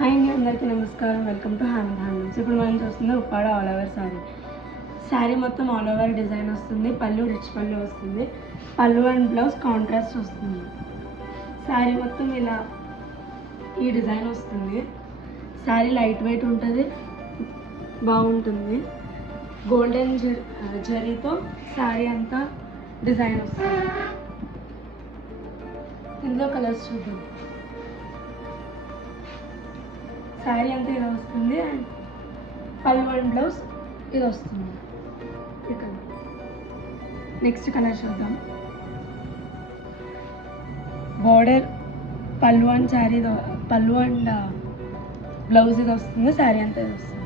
Hi అండి, అందరికీ నమస్కారం. Welcome to handlooms. ఇప్పుడు మనం చూస్తుంది ఉప్పాడ ఆల్ ఓవర్ శారీ మొత్తం ఆల్ ఓవర్ డిజైన్ వస్తుంది. పళ్ళు రిచ్ పళ్ళు వస్తుంది. పళ్ళు అండ్ బ్లౌజ్ కాంట్రాస్ట్ వస్తుంది. శారీ మొత్తం ఇలా ఈ డిజైన్ వస్తుంది. శారీ లైట్ వెయిట్ ఉంటుంది, బాగుంటుంది. గోల్డెన్ జరీతో శారీ అంతా డిజైన్ వస్తుంది. ఇందులో కలర్స్ చూద్దాం. శారీ అంతా ఇలా వస్తుంది అండ్ పళ్ళు అండ్ బ్లౌజ్ ఇది వస్తుంది. ఇక్కడ నెక్స్ట్ కలర్ చూద్దాం. బార్డర్ పళ్ళు అండ్ శారీ పళ్ళు అండ్ బ్లౌజ్ ఇది వస్తుంది. శారీ అంతా ఇది వస్తుంది.